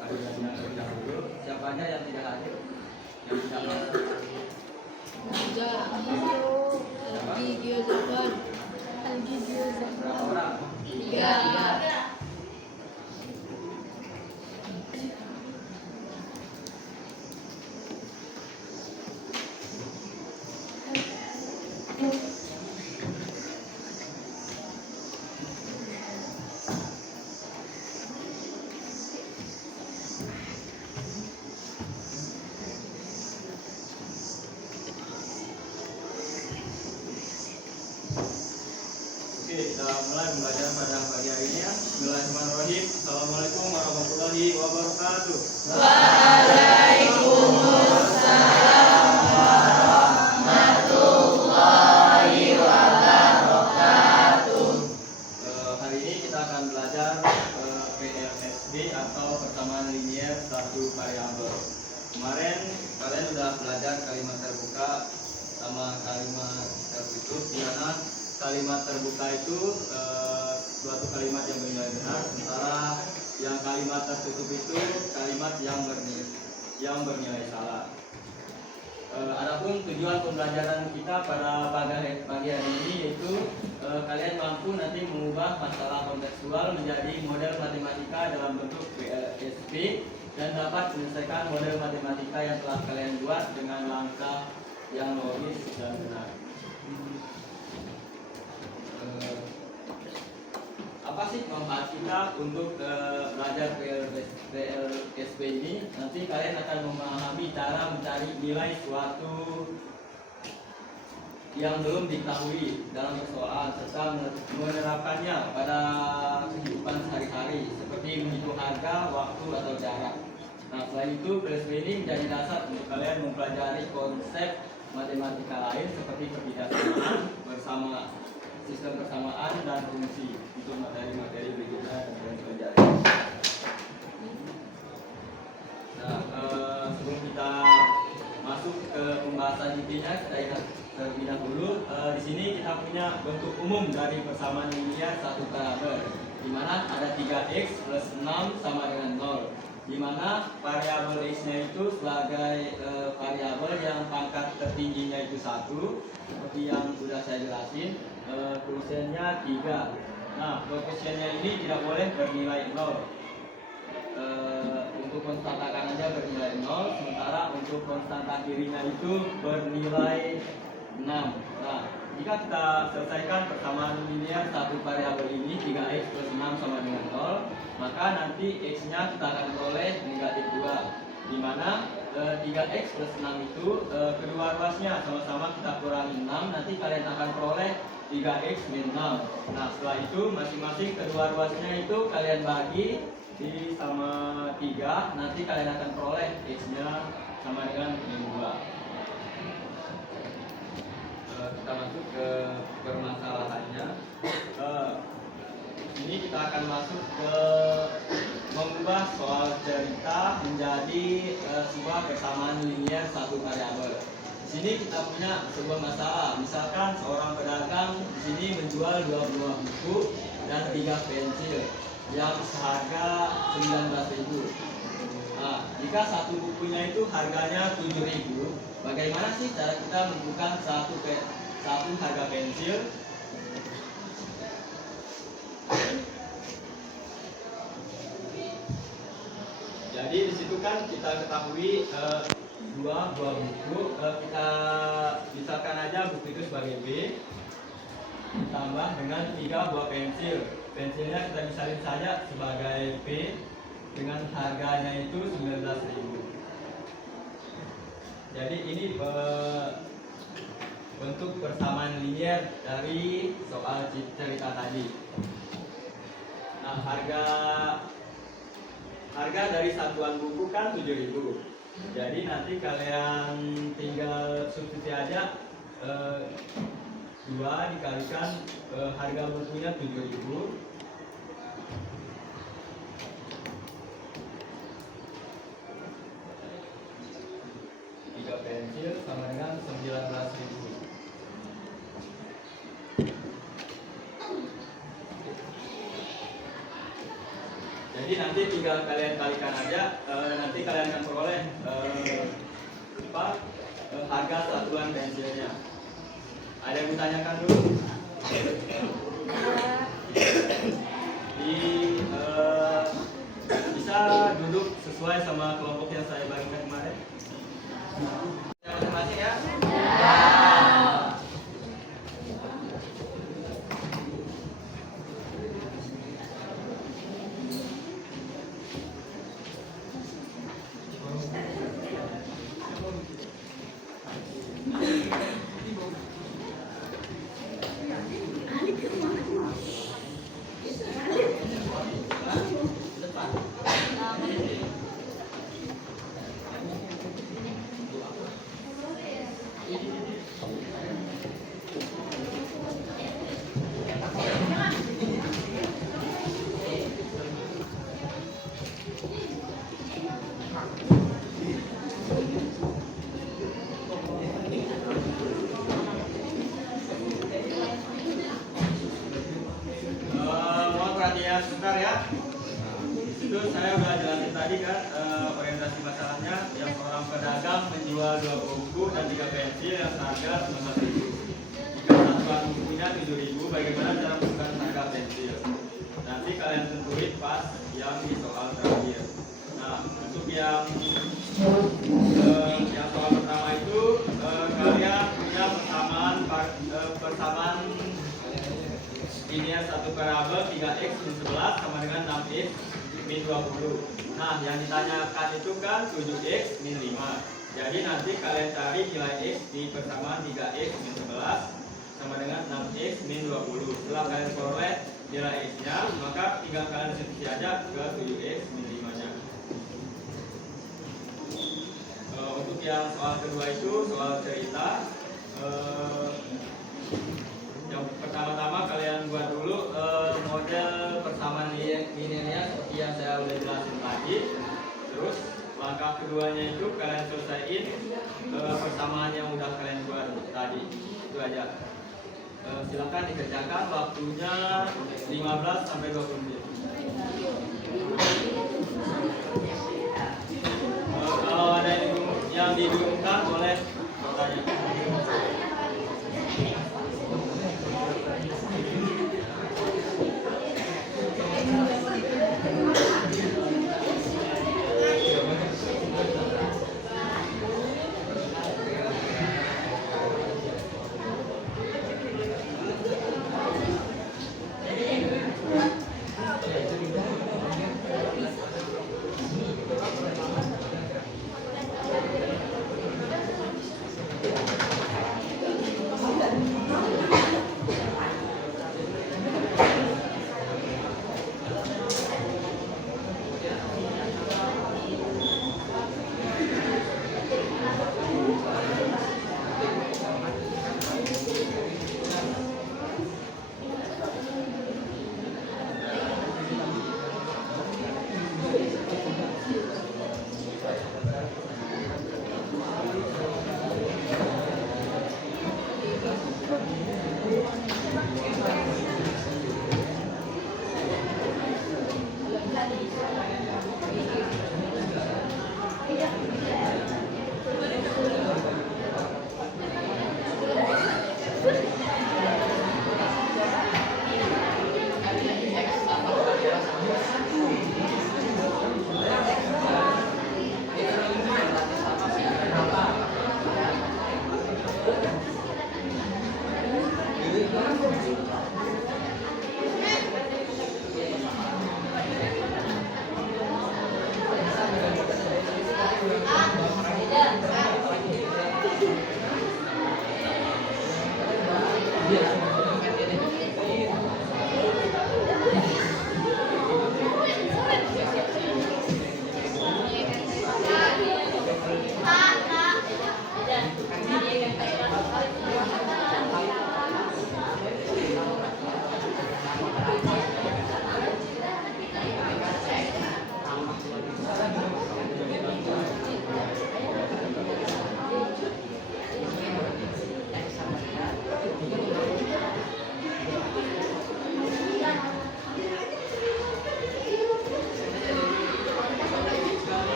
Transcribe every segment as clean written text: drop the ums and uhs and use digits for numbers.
kajiannya terlebih dahulu. Siapa aja yang tidak hadir, yang tidak masuk? Berapa orang? 3. Kita mulai belajar pada pagi hari ini ya. Bismillahirrahmanirrahim. Assalamualaikum warahmatullahi wabarakatuh. Waalaikumsalam warahmatullahi wabarakatuh. Hari ini kita akan belajar PLSB atau persamaan linier satu variabel. Kemarin kalian sudah belajar kalimat terbuka sama kalimat tertutup, di mana kalimat terbuka itu suatu kalimat yang bernilai benar, sementara yang kalimat tertutup itu kalimat yang bernilai salah. Adapun tujuan pembelajaran kita pada pagi hari ini yaitu kalian mampu nanti mengubah masalah kontekstual menjadi model matematika dalam bentuk PLSB dan dapat menyelesaikan model matematika yang telah kalian buat dengan langkah yang logis dan benar. Apa sih manfaat kita untuk belajar PLSB ini? Nanti kalian akan memahami cara mencari nilai suatu yang belum diketahui dalam persoalan serta menerapkannya pada kehidupan sehari-hari seperti menghitung harga, waktu, atau jarak. Nah, selain itu PLSB ini menjadi dasar untuk kalian mempelajari konsep matematika lain seperti ketidaksamaan bersama, sistem persamaan, dan fungsi. Itu materi-materi berikutnya yang kalian pelajari. Nah, sebelum kita masuk ke pembahasan intinya, kita ingat terlebih dahulu. Di sini kita punya bentuk umum dari persamaan linier satu variabel, di mana ada 3x plus 6 sama dengan 0. Di mana variabel x-nya itu sebagai variabel yang pangkat tertingginya itu 1, seperti yang sudah saya jelasin, koefisiennya 3. Nah, koefisiennya ini tidak boleh bernilai 0. Untuk konstanta kanannya bernilai 0, sementara untuk konstanta kirinya itu bernilai 6. Nah, jika kita selesaikan persamaan linier satu variabel ini 3x plus 6 sama dengan 0, maka nanti x-nya kita akan peroleh negatif 2, di mana 3x plus 6 itu kedua ruasnya sama-sama kita kurangi 6, nanti kalian akan peroleh 3x min 6. Nah, setelah itu masing-masing kedua ruasnya itu kalian bagi di sama 3, nanti kalian akan peroleh x-nya sama dengan min 2. Kita masuk ke permasalahannya. Ini kita akan masuk ke mengubah soal cerita menjadi sebuah persamaan linier satu variabel. Di sini kita punya sebuah masalah. Misalkan seorang pedagang di sini menjual 2 buah buku dan 3 pensil yang seharga 19.000. Nah, jika satu bukunya itu harganya 7.000, bagaimana sih cara kita menentukan satu harga pensil? Jadi di situ kan kita ketahui 2 buah buku, kita misalkan aja buku itu sebagai B, ditambah dengan 3 buah pensil. Pensilnya kita misalin saja sebagai P dengan harganya itu 19.000. Jadi ini bentuk persamaan linier dari soal cerita tadi. Nah, harga dari satuan buku kan 7.000. Jadi nanti kalian tinggal substitusi aja 2 dikalikan harga bukunya 7.000. 3 pensil sama dengan 19.000. Jadi nanti tinggal kalian kalikan aja, nanti kalian akan peroleh harga satuan pensilnya. Ada yang ditanyakan dulu? Bisa duduk sesuai sama kelompok yang saya bagikan kemarin. Masing-masing ya. Sebentar ya. Itu saya udah jelasin tadi kan orientasi masalahnya, yang seorang pedagang menjual 20 buku dan 3 pensil yang seharga 19.000. Jika satuan bukunya 7.000, bagaimana cara menentukan harga pensil? Nanti kalian tentuin pas yang di soal terakhir. Nah, untuk yang soal pertama itu kalian punya persamaan linear satu parabel 3x min 11 sama dengan 6x min 20. Nah, yang ditanyakan itu kan 7x min 5. Jadi nanti kalian cari nilai x di persamaan 3x min 11 sama dengan 6x min 20. Setelah kalian peroleh nilai x-nya, maka tinggal kalian substitusi aja ke 7x min 5-nya. Untuk yang soal kedua itu soal cerita. Yang pertama-tama kalian buat dulu model persamaan linearnya seperti yang saya udah jelasin tadi. Terus langkah keduanya itu kalian selesaiin persamaan yang udah kalian buat tadi. Itu aja. Silakan dikerjakan, waktunya 15 sampai 20 menit. Kalau ada yang dibingungkan boleh bertanya.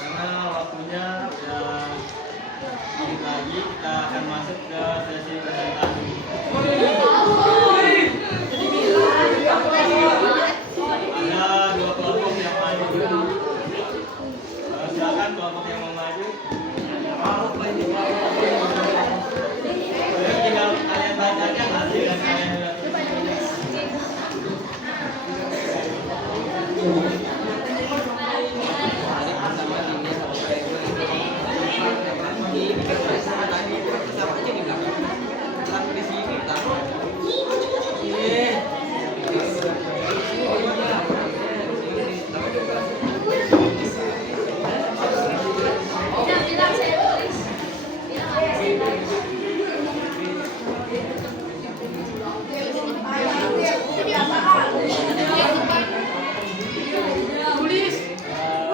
Karena waktunya udah sedikit lagi, kita akan masuk ke sesi presentasi. Ada dua kelompok yang maju. Silakan kelompok yang mau maju. Boleh tinggal kalian bacakan hasil yang kalian lihat.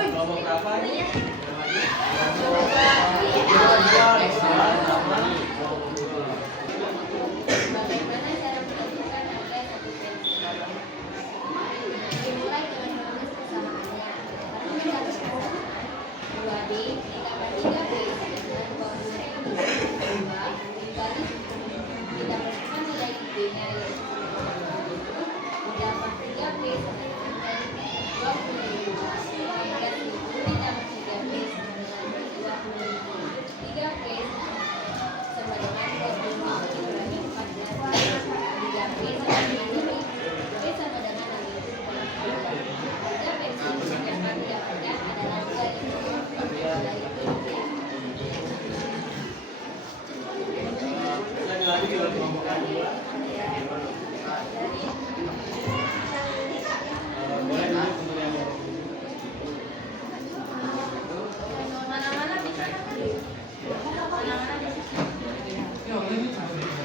Kelompok berapa ini? Bagaimana cara menentukan nilai satu pensil? Dimulai dengan menulis persamaannya. Perhatikan persamaan 2B ditambah 3B dengan formula ini. 2 dikali kita masukkan nilai B-nya yaitu 10 ditambah 3B sama dengan 25 plus 1000 ditambah 3B sama dengan 25. 3B sama dengan 25 dikurangi 14. 3B sama dengan 2B sama dengan 6. Harga pensil yang kami dapatkan adalah 3.000. Lagi-lagi dengan kelompok kedua. Boleh duduk untuk yang mau. Mana-mana bisa kan? Mana-mana bisa.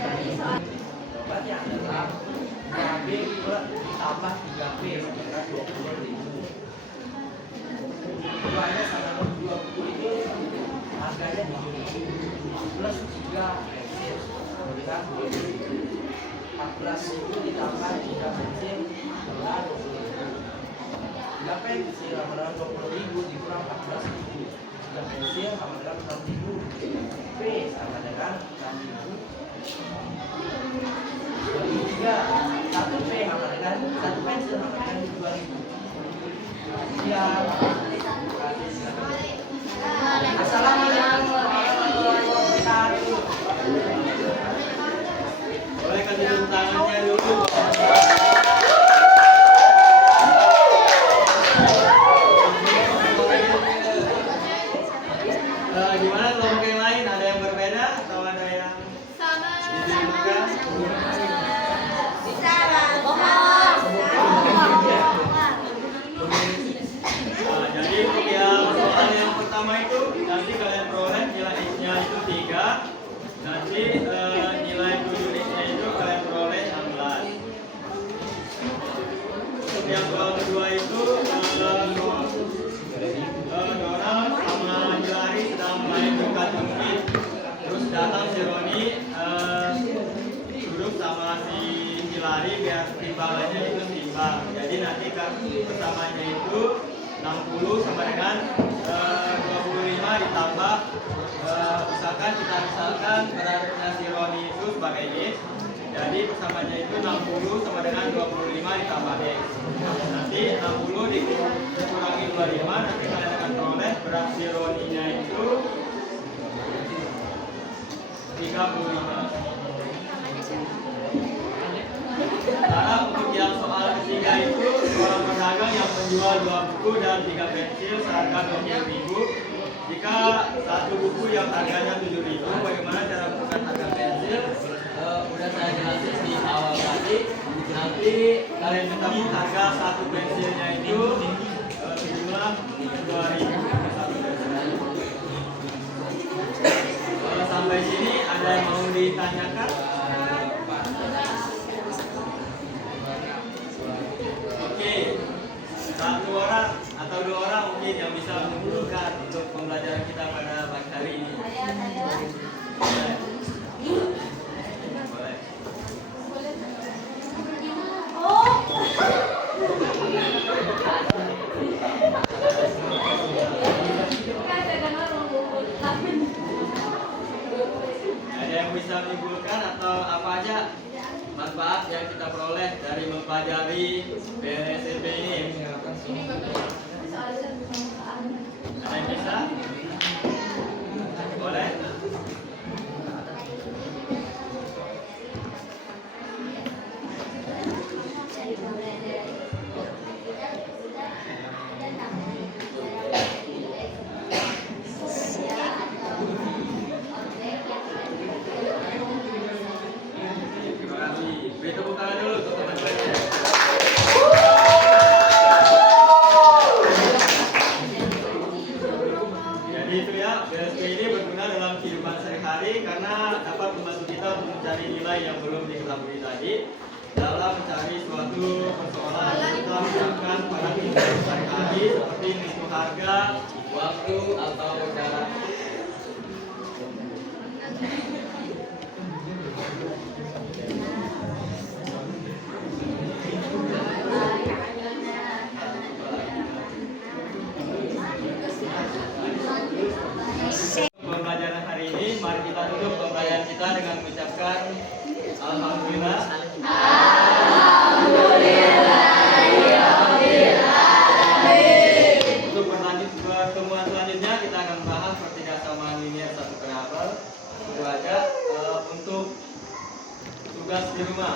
Dari soal Jawabannya adalah 2B ditambah 3B sama dengan 20.000. Keduanya sama dengan 20 itu harganya 7.000 plus 3 pensil sama dengan 20.000. 14.000 ditambah 3 pensil adalah 20.000. 3 pensil sama dengan 20.000 dikurang 14.000. 3 pensil sama dengan 6.000. P sama dengan 6.000. 3 1 P sama dengan 1 pensil sama dengan 2.000. Sekian. Assalamualaikum warahmatullahi wabarakatuh. Boleh kasih tepuk tangannya dulu. Gimana kelompok yang lain? Ada yang berbeda atau ada yang ditunjukkan? Jadi untuk yang soal yang pertama itu nanti kalian peroleh nilai X-nya itu 3. Nanti nilai 7X-nya itu kalian peroleh 16. Untuk yang soal kedua itu Donald sama Hilary sedang main dekat jungkit. Terus datang si Roni duduk sama si Hilary biar timbangannya itu timbang. Jadi nanti pertamanya itu 60 sama dengan 25 ditambah misalkan beratnya si Roni itu sebagai X. Jadi persamanya itu 60 sama dengan 25 ditambah X. Nanti 60 dikurangi 25, nanti kalian akan peroleh berat si Roninya itu 35. yang soal ketiga itu seorang pedagang yang menjual 2 buku dan 3 pensil seharga 20.000. Jika satu buku yang harganya 7.000, bagaimana cara menentukan harga pensil? Udah saya jelasin di awal tadi. Nanti kalian ketemu harga satu pensilnya itu sejumlah 2.000 satu pensil. Sampai sini ada yang mau ditanyakan? Oke, 1 orang atau 2 orang mungkin yang bisa mengumpulkan untuk pembelajaran kita pada pagi hari ini. Boleh. Boleh. Ada yang bisa menyimpulkan atau apa aja manfaat yang kita peroleh dari mempelajari BNSMB ini? Ada yang bisa? Boleh? Terima kasih. Beri tepuk tangan dulu untuk teman-temannya. Jadi itu ya, BSP ini berguna dalam kehidupan sehari-hari karena dapat membantu kita untuk mencari nilai yang belum diketahui tadi. Dalam mencari suatu persoalan, kita menggunakan pada kehidupan sehari-hari seperti menghitung harga, waktu, atau jarak. Pembelajaran hari ini, mari kita tutup pembelajaran kita dengan mengucapkan Alhamdulillah. Untuk pertemuan selanjutnya kita akan membahas pertidaksama linear satu variabel. Itu aja untuk tugas di rumah.